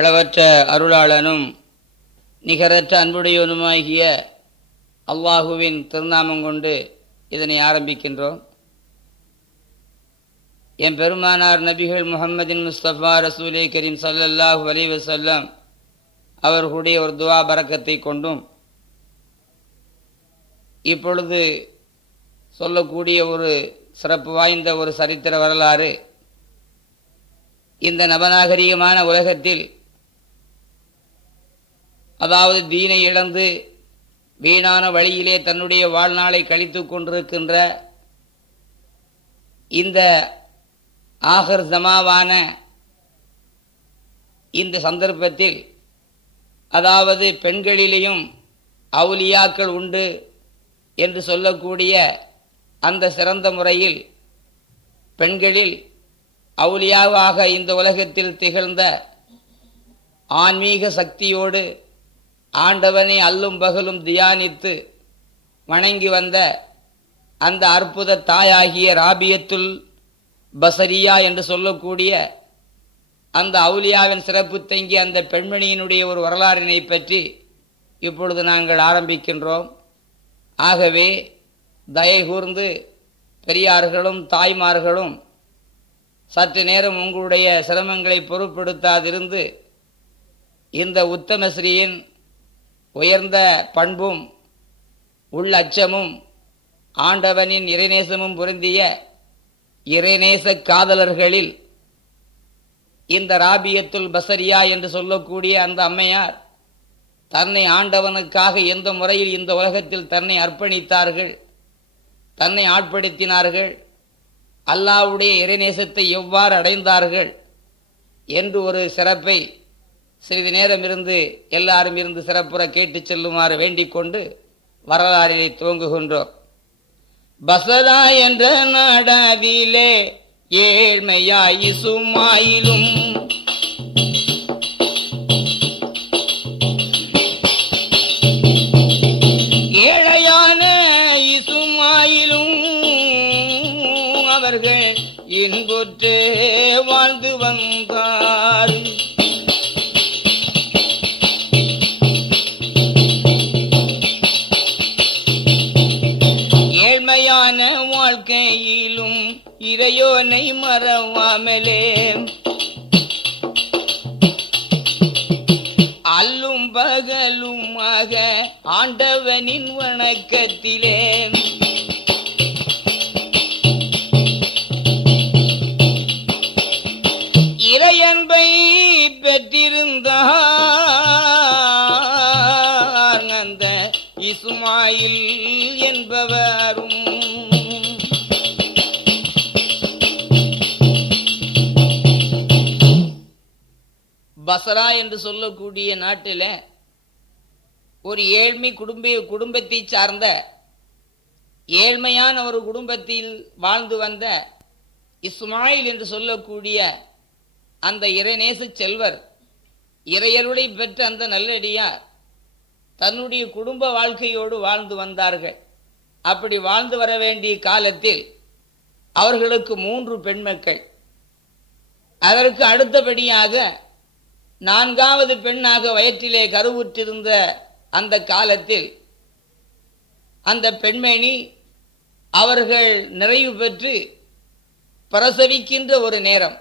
அளவற்ற அருளாளனும் நிகரற்ற அன்புடையவனுமாகிய அல்லாஹுவின் திருநாமம் கொண்டு இதனை ஆரம்பிக்கின்றோம். என் பெருமானார் நபிகள் முகமதின் முஸ்தபா ரசூலே கரீம் சல்லல்லாஹு அலி வசல்லம் அவர்களுடைய ஒரு துவா பறக்கத்தை கொண்டும் இப்பொழுது சொல்லக்கூடிய ஒரு சிறப்பு வாய்ந்த ஒரு சரித்திர வரலாறு இந்த நவநாகரிகமான உலகத்தில் அதாவது தீனை இழந்து வீணான வழியிலே தன்னுடைய வாழ்நாளை கழித்து கொண்டிருக்கின்ற இந்த ஆகர் ஜமாவான இந்த சந்தர்ப்பத்தில் அதாவது பெண்களிலேயும் அவுலியாக்கள் உண்டு என்று சொல்லக்கூடிய அந்த சிறந்த முறையில் பெண்களில் அவுலியாவாக இந்த உலகத்தில் திகழ்ந்த ஆன்மீக சக்தியோடு ஆண்டவனை அல்லும் பகலும் தியானித்து வணங்கி வந்த அந்த அற்புத தாயாகிய ராபியத்துல் பசரியா என்று சொல்லக்கூடிய அந்த அவுலியாவின் சிறப்பு தங்கி அந்த பெண்மணியினுடைய ஒரு வரலாறினை பற்றி இப்பொழுது நாங்கள் ஆரம்பிக்கின்றோம். ஆகவே தயை கூர்ந்து பெரியார்களும் தாய்மார்களும் சற்று நேரம் உங்களுடைய சிரமங்களை பொருட்படுத்தாதிருந்து இந்த உத்தமஸ்ரீயின் உயர்ந்த பண்பும் உள்ளச்சமும் ஆண்டவனின் இறைநேசமும் பொருந்திய இறைநேச காதலர்களில் இந்த ராபியத்துல் பசரியா என்று சொல்லக்கூடிய அந்த அம்மையார் தன்னை ஆண்டவனுக்காக எந்த முறையில் இந்த உலகத்தில் தன்னை அர்ப்பணித்தார்கள் தன்னை ஆட்படுத்தினார்கள் அல்லாவுடைய இறைநேசத்தை எவ்வாறு அடைந்தார்கள் என்று ஒரு சிறப்பை சிறிது நேரம் இருந்து எல்லாரும் இருந்து சிறப்புற கேட்டு செல்லுமாறு வேண்டிக் கொண்டு வரலாறிலே துவங்குகின்றோம். பசதா என்ற நாடாவிலே ஏழ்மையாய் சுமாயிலும் என்பவரும். பசரா என்று சொல்லக்கூடிய நாட்டில் ஒரு ஏழ்மை குடும்ப குடும்பத்தை சார்ந்த ஏழ்மையான ஒரு குடும்பத்தில் வாழ்ந்து வந்த இஸ்மாயில் என்று சொல்லக்கூடிய அந்த இறைநேச செல்வர் இறையருளை பெற்ற அந்த நல்லடியார் தன்னுடைய குடும்ப வாழ்க்கையோடு வாழ்ந்து வந்தார்கள். அப்படி வாழ்ந்து வர வேண்டிய காலத்தில் அவர்களுக்கு மூன்று பெண்மக்கள். அதற்கு அடுத்தபடியாக நான்காவது பெண்ணாக வயிற்றிலே கருவுற்றிருந்த அந்த காலத்தில் அந்த பெண்மணி அவர்கள் நிறைவு பெற்று பிரசவிக்கின்ற ஒரு நேரம்.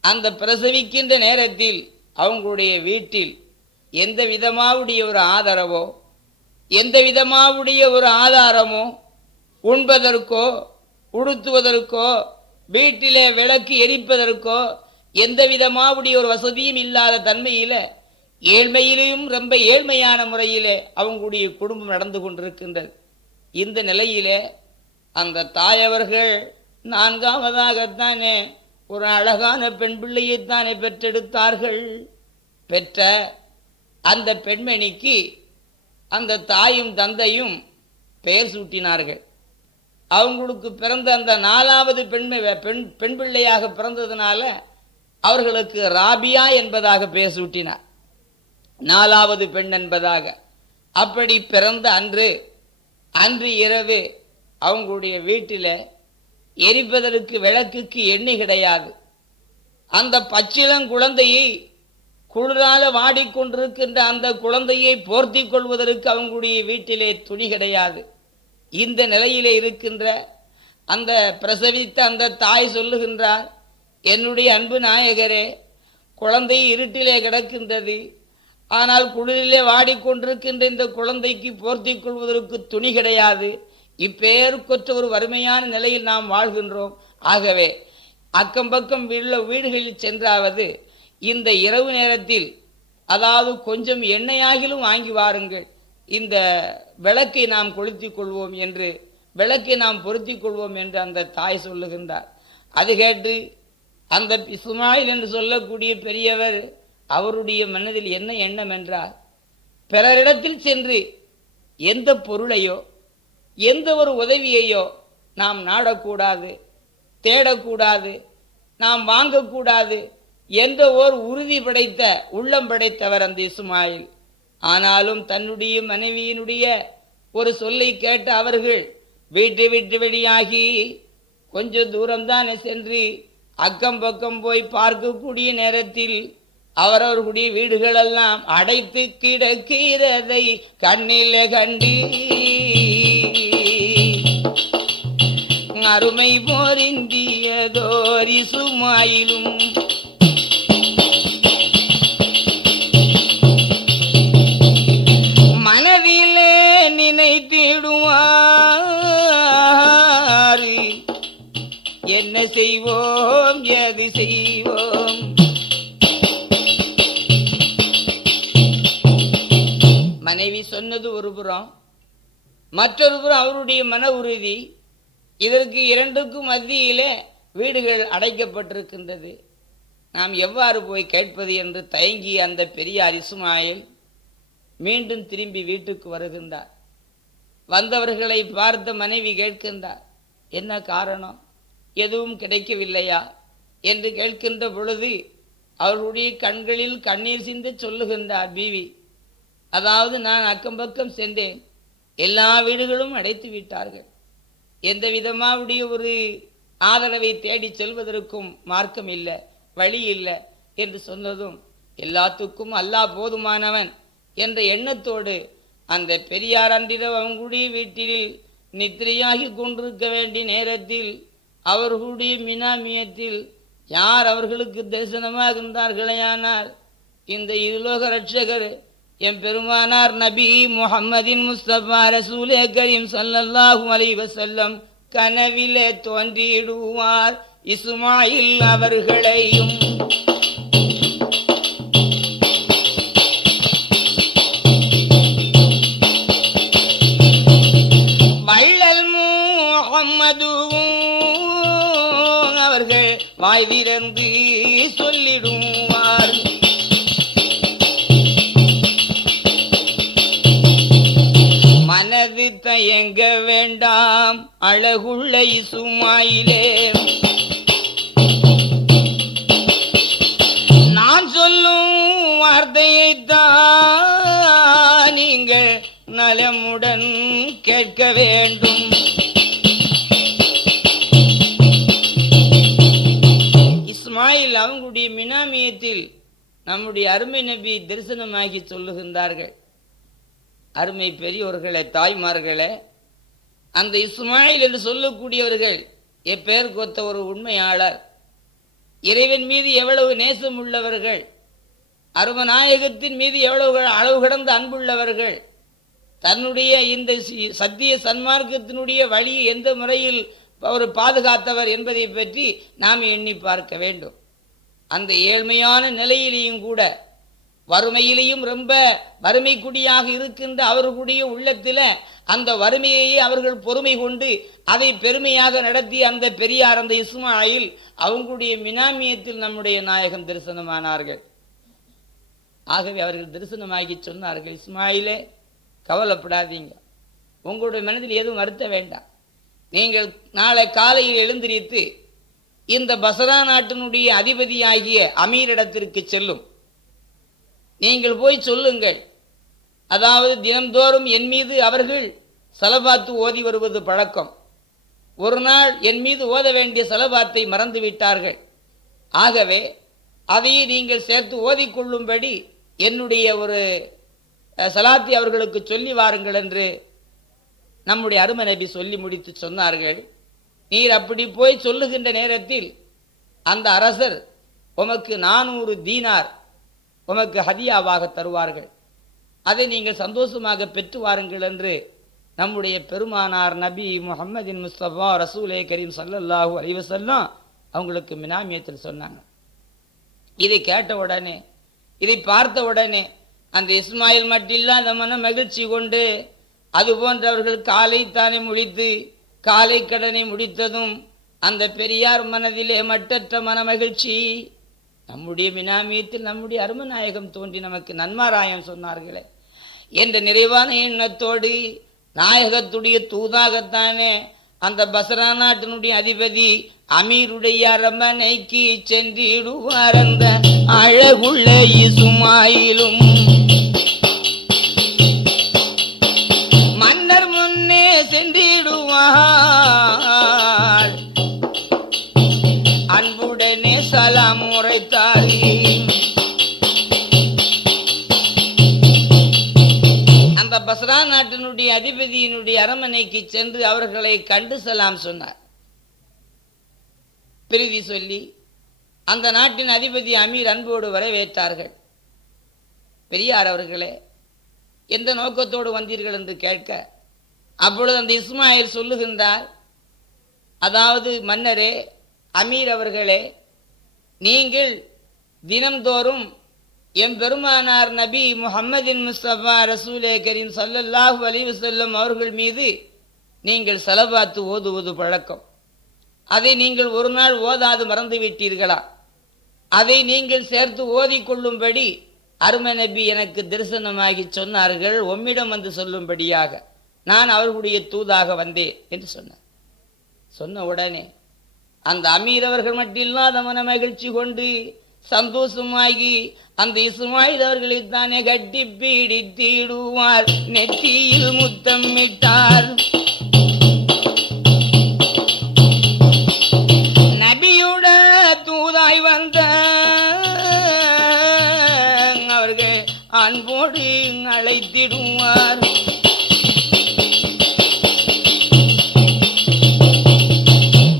அந்த பிரசவிக்கின்ற நேரத்தில் அவங்களுடைய வீட்டில் எந்த விதமாவுடைய ஒரு ஆதரவோ எந்த விதமாவுடைய ஒரு ஆதாரமோ உண்பதற்கோ உடுத்துவதற்கோ வீட்டிலே விளக்கு எரிப்பதற்கோ எந்த விதமாவுடைய ஒரு வசதியும் இல்லாத தன்மையில் ஏழ்மையிலையும் ரொம்ப ஏழ்மையான முறையிலே அவங்களுடைய குடும்பம் நடந்து கொண்டிருக்கின்றது. இந்த நிலையிலே அந்த தாயவர்கள் நான்காவதாகத்தானே ஒரு அழகான பெண் பிள்ளையைத்தானே பெற்றெடுத்தார்கள். பெற்ற அந்த பெண்மணிக்கு அந்த தாயும் தந்தையும் பெயர் சூட்டினார்கள். அவங்களுக்கு பிறந்த அந்த நாலாவது பெண்மை பெண் பெண் பிள்ளையாக பிறந்ததுனால அவர்களுக்கு ராபியா என்பதாக பெயர் சூட்டினார். நாலாவது பெண் என்பதாக. அப்படி பிறந்த அன்று அன்று இரவு அவங்களுடைய வீட்டில் எரிப்பதற்கு விளக்குக்கு எண்ணெய் கிடையாது. அந்த பச்சிளங்குழந்தையை குளிரால வாடிக்கொண்டிருக்கின்ற அந்த குழந்தையை போர்த்தி கொள்வதற்கு அவங்களுடைய வீட்டிலே துணி கிடையாது. இந்த நிலையிலே இருக்கின்ற அந்த பிரசவித்த அந்த தாய் சொல்லுகின்றார் என்னுடைய அன்பு நாயகரே குழந்தை இருட்டிலே கிடக்கின்றது. ஆனால் குளிரிலே வாடிக்கொண்டிருக்கின்ற இந்த குழந்தைக்கு போர்த்தி கொள்வதற்கு துணி கிடையாது. இப்பேருக்கொற்ற ஒரு வறுமையான நிலையில் நாம் வாழ்கின்றோம். ஆகவே அக்கம் பக்கம் உள்ள வீடுகளில் சென்றாவது இந்த இரவு நேரத்தில் அதாவது கொஞ்சம் எண்ணெயாகிலும் வாங்கி வாருங்கள். இந்த விளக்கை நாம் கொளுத்தி கொள்வோம் என்று விளக்கை நாம் பொருத்தி கொள்வோம் என்று அந்த தாய் சொல்லுகின்றார். அது கேட்டு அந்த இஸ்மாயில் என்று சொல்லக்கூடிய பெரியவர் அவருடைய மனதில் என்ன எண்ணம் என்றால் பிறரிடத்தில் சென்று எந்த பொருளையோ எந்த ஒரு உதவியையோ நாம் நாடக்கூடாது தேடக்கூடாது நாம் வாங்கக்கூடாது என்ற ஓர் உறுதி படைத்த உள்ளம் படைத்தவர் அந்த இஸ்மாயில். ஆனாலும் தன்னுடைய மனைவியினுடைய ஒரு சொல்லை கேட்ட அவர்கள் வீட்டு விட்டு வெளியாகி கொஞ்ச தூரம்தானே சென்று அக்கம் பக்கம் போய் பார்க்கக்கூடிய நேரத்தில் அவரவர்களுடைய வீடுகளெல்லாம் அடைத்து கிடக்கிறதை கண்ணில கண்டி அருமை போரிந்தியதோரி சுமாயிலும் மனைவி சொன்னது ஒரு புறம் மற்றொரு புறம் அவருடைய மன உறுதி. இதற்கு இரண்டுக்கும் மத்தியிலே வீடுகள் அடைக்கப்பட்டிருக்கின்றது. நாம் எவ்வாறு போய் கேட்பது என்று தயங்கிய அந்த பெரிய அரிசுமாயில் மீண்டும் திரும்பி வீட்டுக்கு வருகின்றார். வந்தவர்களை பார்த்த மனைவி கேட்கின்றார் என்ன காரணம்? எதுவும் கிடைக்கவில்லையா? என்று கேட்கின்ற பொழுது அவர்களுடைய கண்களில் கண்ணீர் சிந்து சொல்லுகின்றார் பீவி. அதாவது நான் அக்கம் பக்கம் சென்றேன். எல்லா வீடுகளும் அடைத்து விட்டார்கள். எந்த விதமாவுடைய ஒரு ஆதரவை தேடி செல்வதற்கும் மார்க்கம் இல்லை வழி இல்லை என்று சொன்னதும் எல்லாத்துக்கும் அல்லாஹ் போதுமானவன் என்ற எண்ணத்தோடு அந்த பெரியார் அன்றிரவு அவங்களுடைய வீட்டில் நித்திரையாகி கொண்டிருக்க வேண்டிய நேரத்தில் அவர்களுடைய மினாமியத்தில் யார் அவர்களுக்கு தரிசனமாக இருந்தார்களேயானால் இந்த இருலோக ரட்சகர் என் பெருமானார் நபி முஹம்மதின் முஸ்தபா ரசூலே கரீம் ஸல்லல்லாஹு அலைஹி வஸல்லம் கனவிலே தோன்றிடுவார். இஸ்மாயில் அவர்களையும் அவர்கள் வாய் திறந்து அழகுள்ள இசுமாயிலே. நான் சொல்லும் வார்த்தையை நீங்கள் நலமுடன் கேட்க வேண்டும். இஸ்மாயில் அவங்களுடைய மினாமியத்தில் நம்முடைய அருமை நபி தரிசனமாகி சொல்லுகின்றார்கள். அருமை பெரியோர்களே தாய்மார்களே அந்த இஸ்மாயில் என்று சொல்லக்கூடியவர்கள் எப்பெயர் கொத்த ஒரு உண்மையாளர். இறைவன் மீது எவ்வளவு நேசம் உள்ளவர்கள் அருமநாயகத்தின் மீது எவ்வளவு அளவு கடந்த அன்புள்ளவர்கள் தன்னுடைய இந்த சத்திய சன்மார்க்கத்தினுடைய வழியை எந்த முறையில் அவர் பாதுகாத்தவர் என்பதை பற்றி நாம் எண்ணி பார்க்க வேண்டும். அந்த ஏழ்மையான நிலையிலேயும் கூட வறுமையிலேயும் ரொம்ப வறுமை குடியாக இருக்கின்ற அவர்களுடைய உள்ளத்தில அந்த வறுமையையே அவர்கள் பொறுமை கொண்டு அதை பெருமையாக நடத்தி அந்த பெரியார் அந்த இஸ்மாயில் அவங்களுடைய மினாமியத்தில் நம்முடைய நாயகம் தரிசனமானார்கள். ஆகவே அவர்கள் தரிசனமாகி சொன்னார்கள் இஸ்மாயிலே கவலைப்படாதீங்க. உங்களுடைய மனதில் எதுவும் வருத்த வேண்டாம். நீங்கள் நாளை காலையில் எழுந்திரித்து இந்த பசரா நாட்டினுடைய அதிபதியாகிய அமீரிடத்திற்கு செல்லும். நீங்கள் போய் சொல்லுங்கள். அதாவது தினந்தோறும் என் மீது அவர்கள் சலபாத்து ஓதி வருவது பழக்கம். ஒரு நாள் என் மீது ஓத வேண்டிய சலபாத்தை மறந்து விட்டார்கள். ஆகவே அதையும் நீங்கள் சேர்த்து ஓதிக்கொள்ளும்படி என்னுடைய ஒரு சலாத்தி அவர்களுக்கு சொல்லி வாருங்கள் என்று நம்முடைய அருமை நபி சொல்லி முடித்து சொன்னார்கள். நீர் அப்படி போய் சொல்லுகின்ற நேரத்தில் அந்த அரசர் உமக்கு நானூறு தீனார் உமக்கு ஹதியாவாக தருவார்கள். அதை நீங்கள் சந்தோஷமாக பெற்று வாருங்கள் என்று நம்முடைய பெருமானார் நபி முகமதின் முஸ்தபா ரசூலே கரீம் சல்லல்லாஹூ அலைஹி அவங்களுக்கு மினாமியத்தில் சொன்னாங்க. இதை கேட்ட உடனே இதை பார்த்த உடனே அந்த இஸ்மாயில் மட்டில்லாத மன மகிழ்ச்சி கொண்டு அது போன்றவர்கள் காலை தானே முடித்து காலை கடனை முடித்ததும் அந்த பெரியார் மனதிலே மட்டற்ற மன மகிழ்ச்சி நம்முடைய மினாமியத்தில் நம்முடைய அருமநாயகம் தோன்றி நமக்கு நன்மாராயம் சொன்னார்களே. என்ற நிறைவான எண்ணத்தோடு நாயகத்துடைய தூதாகத்தானே அந்த பசரா நாட்டினுடைய அதிபதி அமீருடைய அரமனைக்கு சென்றிடுவார் அந்த அழகுள்ள இசுமாயிலும். பஸ்ரா நாட்டினுடைய அதிபதியினுடைய அரமனைக்கு சென்று அவர்களை கண்டு செல்லாம் சொன்னார். பிரீதி சொல்லி அந்த நாட்டின் அதிபதி அமீர் அன்போடு வரவேற்றார்கள். பெரியார் அவர்களே எந்த நோக்கத்தோடு வந்தீர்கள் என்று கேட்க அப்பொழுது அந்த இஸ்மாயில் சொல்லுகின்றார் அதாவது மன்னரே அமீர் அவர்களே நீங்கள் தினம்தோறும் எம் பெருமானார் நபி முஹம்மதின் முஸ்தபா ரசூலே கரீம் சல்லல்லாஹு அலிவு செல்லும் அவர்கள் மீது நீங்கள் செலவாத்து ஓதுவது பழக்கம். அதை நீங்கள் ஒரு நாள் ஓதாது மறந்து விட்டீர்களா? அதை நீங்கள் சேர்த்து ஓதிக்கொள்ளும்படி அரும நபி எனக்கு தரிசனமாகி சொன்னார்கள். உம்மிடம் வந்து சொல்லும்படியாக நான் அவர்களுடைய தூதாக வந்தேன் என்று சொன்னார். சொன்ன உடனே அந்த அமீர் அவர்கள் மட்டும் இல்லாத மன மகிழ்ச்சி கொண்டு சந்தோஷமாகி அந்த இசுமாயில் அவர்களை தானே கட்டி பீடித்திடுவார் நெற்றியில் முத்தமிட்டார் நபியுட தூதாய் வந்த அவர்கள் அன்போடு அழைத்திடுவார்.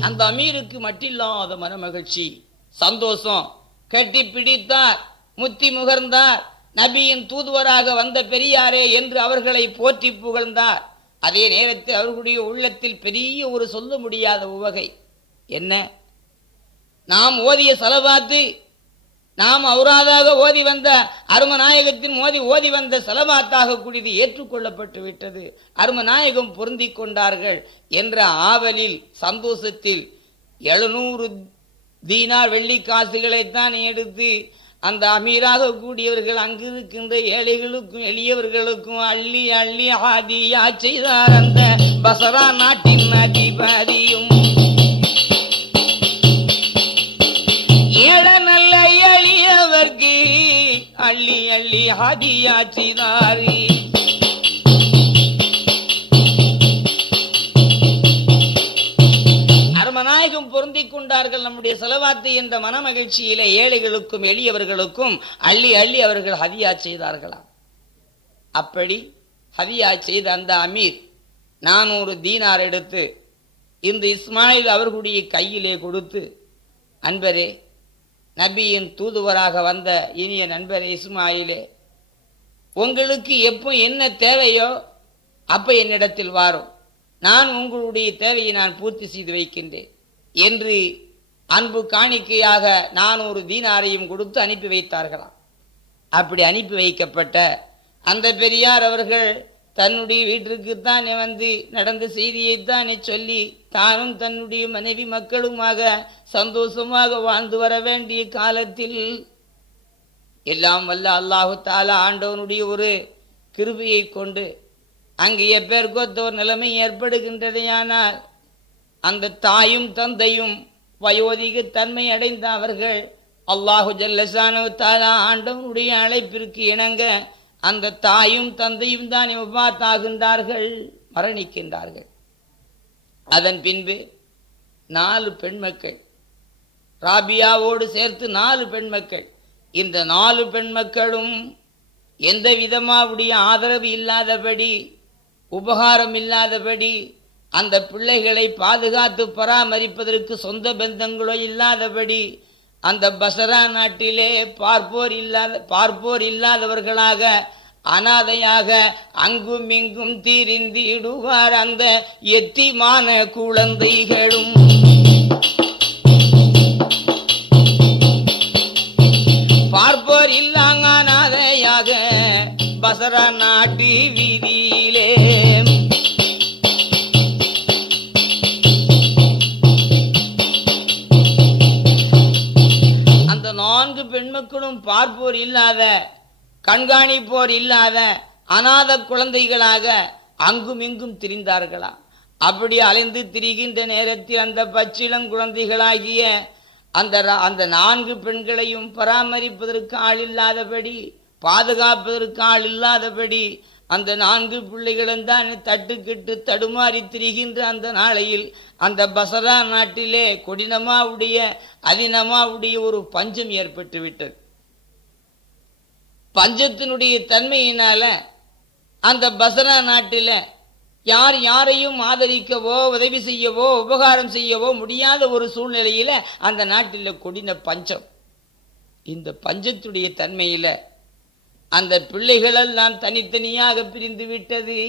அந்த அமீருக்கு மட்டில்லாத மனமகிழ்ச்சி சந்தோஷம். கட்டி பிடித்தார் முத்தி முகர்ந்தார் நபியின் தூதுவராக வந்த பெரியாரே என்று அவர்களை போற்றி புகழ்ந்தார். அதே நேரத்தில் அவர்களுடைய உள்ளத்தில் பெரிய ஒரு சொல்ல முடியாத உவகை. என்ன? நாம் ஓதிய செலவாத்து நாம் அவுராதாக ஓதி வந்த அருமநாயகத்தின் மோதி ஓதி வந்த செலவாத்தாக கூடியது ஏற்றுக்கொள்ளப்பட்டு விட்டது. அருமநாயகம் பொருந்தி கொண்டார்கள் என்ற ஆவலில் சந்தோஷத்தில் எழுநூறு தீனார் வெள்ளி காசுகளைத்தான் எடுத்து அந்த அமீராக கூடியவர்கள் அங்கு இருக்கின்ற ஏழைகளுக்கும் எளியவர்களுக்கும் அள்ளி அள்ளி ஆதியா செய்தார் அந்த பசரா நாட்டின் அதிபதியும். ஏழை நல்ல எளியவர்க்கு அள்ளி அள்ளி ஆதியா செய்தாரே. கொண்டார்கள் செலவாத்து என்ற மனமகிழ்ச்சியிலே ஏழைகளுக்கும் எளியவர்களுக்கும் அள்ளி அள்ளி அவர்கள் ஹதியா செய்தார்களாம் அப்படி ஹதியா செய்த அந்த அமீர் நானூறு தீனார் எடுத்து இந்த இஸ்மாயில் அவர்களுடைய கையிலே கொடுத்து அன்பரே நபியின் தூதுவராக வந்த இனிய நண்பரே இஸ்மாயிலே உங்களுக்கு எப்போ என்ன தேவையோ அப்போ என்னிடத்தில் வாரும். நான் உங்களுடைய தேவையை நான் பூர்த்தி செய்து வைக்கின்றேன் என்று அன்பு காணிக்கையாக நானூறு தீனாரையும் கொடுத்து அனுப்பி வைத்தார்களாம். அப்படி அனுப்பி வைக்கப்பட்ட அந்த பெரியார் அவர்கள் தன்னுடைய வீட்டிற்குத்தானே வந்து நடந்த செய்தியைத்தான் சொல்லி தானும் தன்னுடைய மனைவி மக்களுமாக சந்தோஷமாக வாழ்ந்து வர வேண்டிய காலத்தில் எல்லாம் வல்ல அல்லாஹு தாலா ஆண்டவனுடைய ஒரு கிருபையை கொண்டு அங்கே எப்பேற்கொத்த ஒரு நிலைமை ஏற்படுகின்றதையானால் அந்த தாயும் தந்தையும் வயோதிக தன்மை அடைந்த அவர்கள் அல்லாஹு ஜல்லசானு தாலா ஆண்டவனுடைய அழைப்பிற்கு இணங்க அந்த தாயும் தந்தையும் தான் விபாத்தாகின்றார்கள் மரணிக்கின்றார்கள். அதன் பின்பு நாலு பெண் மக்கள் ராபியாவோடு சேர்த்து நாலு பெண் மக்கள் இந்த நாலு பெண் மக்களும் எந்த விதமாவுடைய ஆதரவு இல்லாதபடி உபகாரம் இல்லாதபடி அந்த பிள்ளைகளை பாதுகாத்து பராமரிப்பதற்கு சொந்த பந்தங்களோ இல்லாதபடி அந்த பசரா நாட்டிலே பார்ப்போர் இல்லாத பார்ப்போர் இல்லாதவர்களாக அனாதையாக அங்கும் இங்கும் தீரிந்திடுவார் அந்த எத்திமான குழந்தைகளும். பார்ப்போர் இல்லாங்க அனாதையாக பசரா நாட்டு வீதி நான்கு பார்ப்போர் இல்லாத கண்காணிப்போர் இல்லாத அநாத குழந்தைகளாக அங்கும் இங்கும் திரிந்தார்களா? அப்படி அலைந்து திரிகின்ற நேரத்தில் அந்த பச்சிளம் குழந்தைகளாகிய அந்த அந்த நான்கு பெண்களையும் பராமரிப்பதற்கு ஆள் இல்லாதபடி பாதுகாப்பதற்கு ஆள் இல்லாதபடி அந்த நான்கு பிள்ளைகளும் தான் தட்டுக்கிட்டு தடுமாறி திரிகின்ற அந்த நாளையில் அந்த பசரா நாட்டிலே கொடினமாவுடைய அதினமாவுடைய ஒரு பஞ்சம் ஏற்பட்டு விட்டது. பஞ்சத்தினுடைய தன்மையினால அந்த பசரா நாட்டில யார் யாரையும் ஆதரிக்கவோ உதவி செய்யவோ உபகாரம் செய்யவோ முடியாத ஒரு சூழ்நிலையில அந்த நாட்டில் கொடின பஞ்சம். இந்த பஞ்சத்துடைய தன்மையில அந்த பிள்ளைகளெல்லாம் தனித்தனியாக பிரிந்து விட்டது.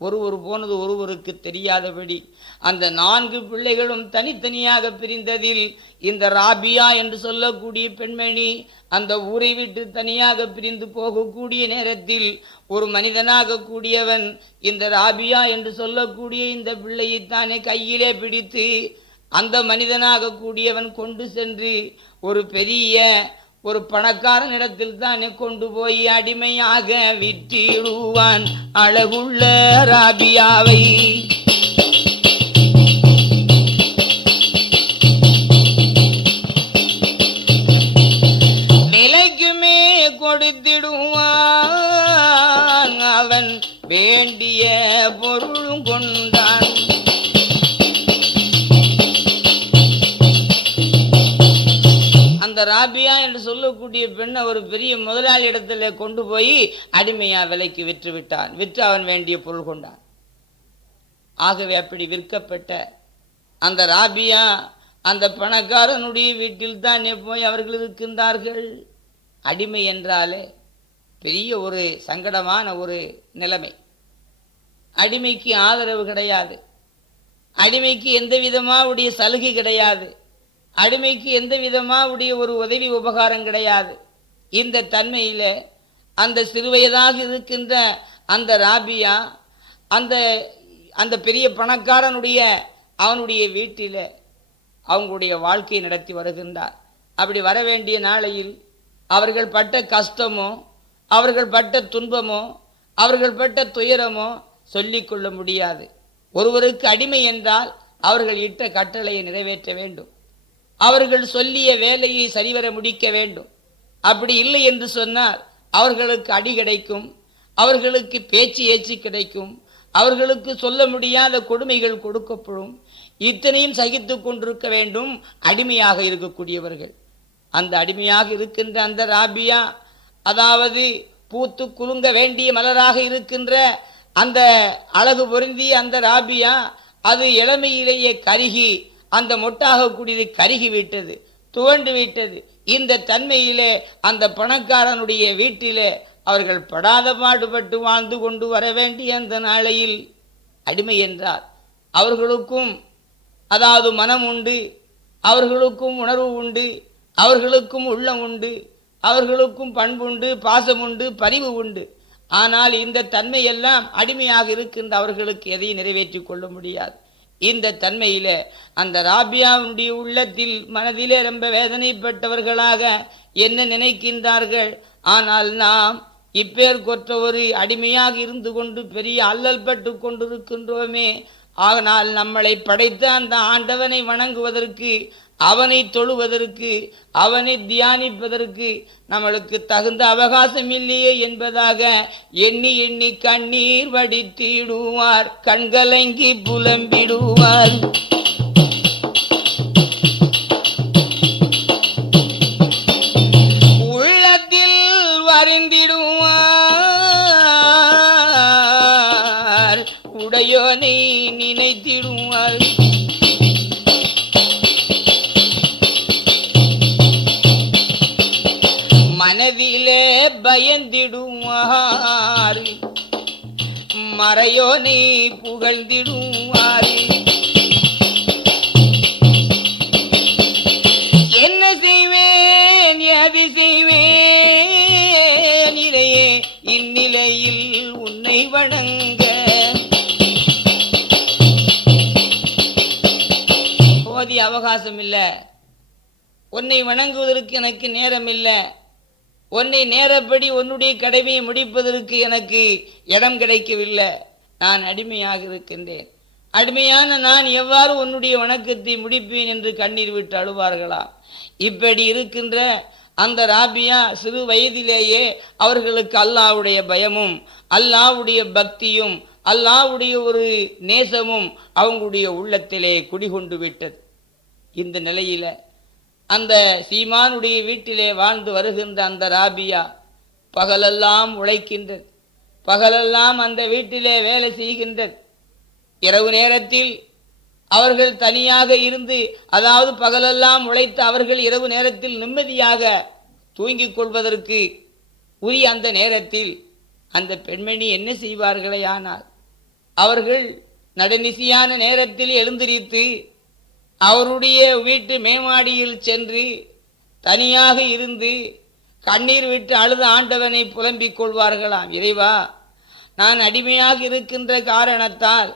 ஒருவர் போனது ஒருவருக்கு தெரியாதபடி அந்த நான்கு பிள்ளைகளும் தனித்தனியாக பிரிந்ததில் இந்த ராபியா என்று சொல்லக்கூடிய பெண்மணி அந்த ஊரை விட்டு தனியாக பிரிந்து போகக்கூடிய நேரத்தில் ஒரு மனிதனாக கூடியவன் இந்த ராபியா என்று சொல்லக்கூடிய இந்த பிள்ளையைத்தானே கையிலே பிடித்து அந்த மனிதனாக கூடியவன் கொண்டு சென்று ஒரு பெரிய ஒரு பணக்காரன் இடத்தில் தானே கொண்டு போய் அடிமையாக விற்றிடுவான் அழகுள்ள ராபியாவை. நிலைக்குமே கொடுத்திடுவான். அவன் வேண்டிய பொருளும் கொண்ட கூடிய பெண்ணை ஒரு பெரிய முதலாளி இடத்துல கொண்டு போய் அடிமையா விலைக்கு விற்று விட்டான். விற்று அவன் வேண்டிய பொருள் கொண்டான். ஆகவே அப்படி விற்கப்பட்ட அந்த ராபியா அந்த பணக்காரனுடைய வீட்டில் தான் போய் அவர்கள் இருக்கின்றார்கள்? அடிமை என்றாலே பெரிய ஒரு சங்கடமான ஒரு நிலைமை. அடிமைக்கு ஆதரவு கிடையாது. அடிமைக்கு எந்த விதமாவுடைய சலுகை கிடையாது. அடிமைக்கு எந்த விதமாவுடைய ஒரு உதவி உபகாரம் கிடையாது. இந்த தன்மையில் அந்த சிறுவயதாக இருக்கின்ற அந்த ராபியா அந்த அந்த பெரிய பணக்காரனுடைய அவனுடைய வீட்டில் அவங்களுடைய வாழ்க்கையை நடத்தி வருகின்றார். அப்படி வர வேண்டிய நாளையில் அவர்கள் பட்ட கஷ்டமோ அவர்கள் பட்ட துன்பமோ அவர்கள் பட்ட துயரமோ சொல்லிக்கொள்ள முடியாது. ஒருவருக்கு அடிமை என்றால் அவர்கள் இட்ட கட்டளையை நிறைவேற்ற வேண்டும். அவர்கள் சொல்லிய வேலையை சரிவர முடிக்க வேண்டும். அப்படி இல்லை என்று சொன்னால் அவர்களுக்கு அடி கிடைக்கும் அவர்களுக்கு பேச்சு ஏச்சு கிடைக்கும் அவர்களுக்கு சொல்ல முடியாத கொடுமைகள் கொடுக்கப்படும். இத்தனையும் சகித்து கொண்டிருக்க வேண்டும் அடிமையாக இருக்கக்கூடியவர்கள். அந்த அடிமையாக இருக்கின்ற அந்த ராபியா அதாவது பூத்து குலுங்க வேண்டிய மலராக இருக்கின்ற அந்த அழகு பொருந்திய அந்த ராபியா அது இளமையிலேயே கருகி அந்த மொட்டாகக்கூடியது கருகி விட்டது துவண்டு விட்டது. இந்த தன்மையிலே அந்த பணக்காரனுடைய வீட்டிலே அவர்கள் படாத பாடுபட்டு வாழ்ந்து கொண்டு வர வேண்டிய அந்த நாளையில் அடிமை என்றார். அவர்களுக்கும் அதாவது மனம் உண்டு அவர்களுக்கும் உணர்வு உண்டு அவர்களுக்கும் உள்ளம் உண்டு அவர்களுக்கும் பண்புண்டு பாசம் உண்டு பரிவு உண்டு. ஆனால் இந்த தன்மையெல்லாம் அடிமையாக இருக்கின்ற அவர்களுக்கு எதையும் நிறைவேற்றிக் கொள்ள முடியாது. இந்த தன்மையில அந்த ராபியாவுடைய உள்ளத்தில் மனதிலே ரொம்ப வேதனைப்பட்டவர்களாக என்ன நினைக்கின்றார்கள்? ஆனால் நாம் இப்பேர் கொற்ற ஒரு அடிமையாக இருந்து கொண்டு பெரிய அல்லல் பட்டு கொண்டிருக்கின்றோமே ஆனால் நம்மளை படைத்த அந்த ஆண்டவனை வணங்குவதற்கு அவனை தொழுவதற்கு அவனை தியானிப்பதற்கு நம்மளுக்கு தகுந்த அவகாசம் இல்லையே என்பதாக எண்ணி எண்ணி கண்ணீர் வடித்திடுவார் கண்கலங்கி புலம்பிடுவார். ஆரையோனை புகழ்ந்திடும் ஆறு. என்ன செய்வேன் எது செய்வேன் இதையே இந்நிலையில் உன்னை வணங்க. போதிய அவகாசம் இல்லை. உன்னை வணங்குவதற்கு எனக்கு நேரம் இல்லை உன்னை நேரப்படி உன்னுடைய கடமையை முடிப்பதற்கு எனக்கு இடம் கிடைக்கவில்லை. நான் அடிமையாக இருக்கின்றேன். அடிமையான நான் எவ்வாறு உன்னுடைய வணக்கத்தை முடிப்பேன் என்று கண்ணீர் விட்டு அழுவார்களா? இப்படி இருக்கின்ற அந்த ராபியா சிறு வயதிலேயே அவர்களுக்கு அல்லாவுடைய பயமும் அல்லாவுடைய பக்தியும் அல்லாவுடைய ஒரு நேசமும் அவங்களுடைய உள்ளத்திலே குடிகொண்டு விட்டது. இந்த நிலையில அந்த சீமானுடைய வீட்டிலே வாழ்ந்து வருகின்ற அந்த ராபியா பகலெல்லாம் உழைக்கின்றது. பகலெல்லாம் அந்த வீட்டிலே வேலை செய்கின்றது. இரவு நேரத்தில் அவர்கள் தனியாக இருந்து அதாவது பகலெல்லாம் உழைத்த அவர்கள் இரவு நேரத்தில் நிம்மதியாக தூங்கிக் கொள்வதற்கு உரிய அந்த நேரத்தில் அந்த பெண்மணி என்ன செய்வார்களே ஆனால் அவர்கள் நடுநிசியான நேரத்தில் எழுந்திரித்து அவருடைய வீட்டு மேமாடியில் சென்று தனியாக இருந்து கண்ணீர் விட்டு அழுத ஆண்டவனை புலம்பிக் கொள்வார்களாம். இறைவா நான் அடிமையாக இருக்கின்ற காரணத்தால்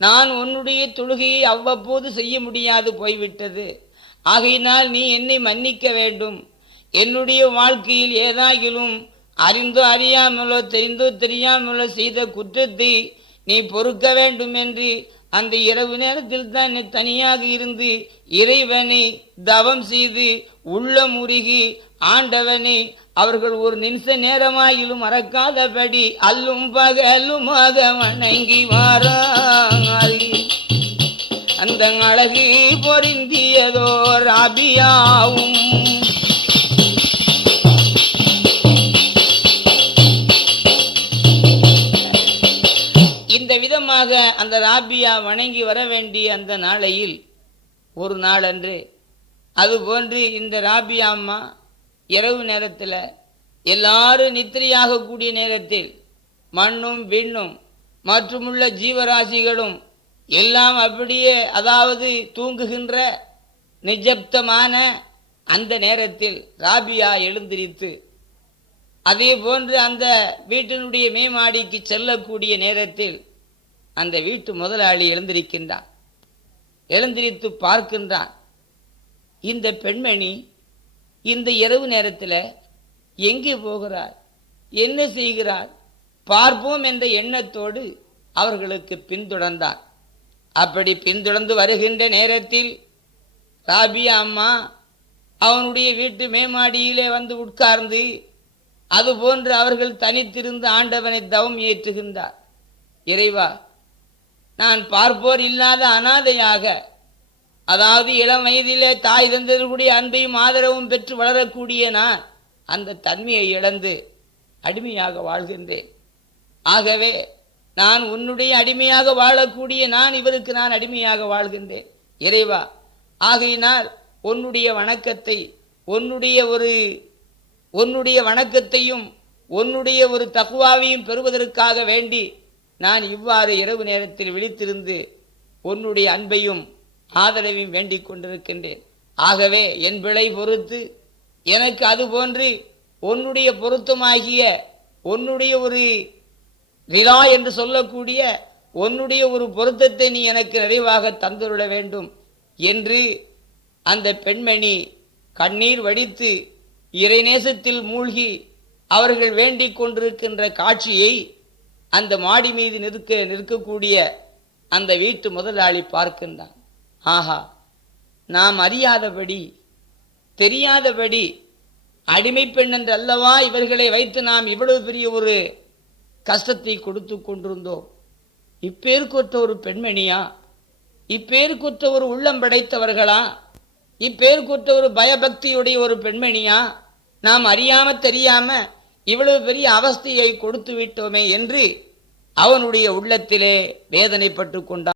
நான் உன்னுடைய தொழுகையை அவ்வப்போது செய்ய முடியாது போய்விட்டது. ஆகையினால் நீ என்னை மன்னிக்க வேண்டும். என்னுடைய வாழ்க்கையில் ஏதாகிலும் அறிந்தோ அறியாமலோ தெரிந்தோ தெரியாமலோ செய்த குற்றத்தை நீ பொறுக்க வேண்டும் என்று அந்த இரவு நேரத்தில் தான் தனியாக இருந்து இறைவனை தவம் செய்து உள்ளமுருகி ஆண்டவனை அவர்கள் ஒரு நிமிஷ நேரமாயிலும் மறக்காதபடி அல்லும் பகலுமாக வணங்கி வாராய். அந்த அழகு பொருந்தியதோ ராபியாவும் அந்த ராபியா வணங்கி வர வேண்டிய அந்த நாளையில் ஒரு நாளன்று அதுபோன்று இந்த ராபியா அம்மா இரவு நேரத்தில் எல்லாரும் நித்திரையாக கூடிய நேரத்தில் மண்ணும் விண்ணும் மற்றுமுள்ள ஜீவராசிகளும் எல்லாம் அப்படியே அதாவது தூங்குகின்ற நிஜப்தமான அந்த நேரத்தில் ராபியா எழுந்திரித்து அதே போன்று அந்த வீட்டினுடைய மேமாடிக்கு செல்லக்கூடிய நேரத்தில் அந்த வீட்டு முதலாளி எழுந்திருக்கின்றான். எழுந்திரித்து பார்க்கின்றான். இந்த பெண்மணி இந்த இரவு நேரத்தில் எங்கே போகிறார் என்ன செய்கிறார் பார்ப்போம் என்ற எண்ணத்தோடு அவர்களுக்கு பின்தொடர்ந்தார் அப்படி பின்தொடர்ந்து வருகின்ற நேரத்தில் ராபியா அம்மா அவனுடைய வீட்டு மேமாடியிலே வந்து உட்கார்ந்து அதுபோன்று அவர்கள் தனித்திருந்து ஆண்டவனை தவம் ஏற்றுகின்றார். இறைவா நான் பார்ப்போர் இல்லாத அனாதையாக. அதாவது இளம் வயதிலே தாய் தந்தர்களுடைய அன்பையும் ஆதரவும் பெற்று வளரக்கூடிய நான் அந்த தன்மையை இழந்து அடிமையாக வாழ்கின்றேன். ஆகவே நான் உன்னுடைய அடிமையாக வாழக்கூடிய நான் இவருக்கு நான் அடிமையாக வாழ்கின்றேன். இறைவா ஆகையினால் உன்னுடைய வணக்கத்தை உன்னுடைய ஒரு உன்னுடைய வணக்கத்தையும் உன்னுடைய ஒரு தகுவாவையும் பெறுவதற்காக வேண்டி நான் இவ்வாறு இரவு நேரத்தில் விழித்திருந்து உன்னுடைய அன்பையும் ஆதரவையும் வேண்டிக் கொண்டிருக்கின்றேன். ஆகவே என் பிழை பொறுத்து எனக்கு அது போன்று உன்னுடைய பொருத்தமாகிய உன்னுடைய ஒரு ரிலா என்று சொல்லக்கூடிய உன்னுடைய ஒரு பொருத்தத்தை நீ எனக்கு நிறைவாக தந்துவிட வேண்டும் என்று அந்த பெண்மணி கண்ணீர் வடித்து இறைநேசத்தில் மூழ்கி அவர்கள் வேண்டிக் கொண்டிருக்கின்ற காட்சியை அந்த மாடி மீது நிற்க நிற்கக்கூடிய அந்த வீட்டு முதலாளி பார்க்கின்றான். ஆஹா நாம் அறியாதபடி தெரியாதபடி அடிமை பெண் என்று அல்லவா இவர்களை வைத்து நாம் இவ்வளவு பெரிய ஒரு கஷ்டத்தை கொடுத்து கொண்டிருந்தோம். இப்பேருக்கொற்ற ஒரு பெண்மணியா? இப்பேருக்கொற்ற ஒரு உள்ளம் படைத்தவர்களா? இப்பேருக்கொற்ற ஒரு பயபக்தியுடைய ஒரு பெண்மணியா? நாம் அறியாம தெரியாம இவ்வளவு பெரிய அவஸ்தையை கொடுத்து விட்டோமே என்று அவனுடைய உள்ளத்திலே வேதனைப்பட்டு கொண்டான்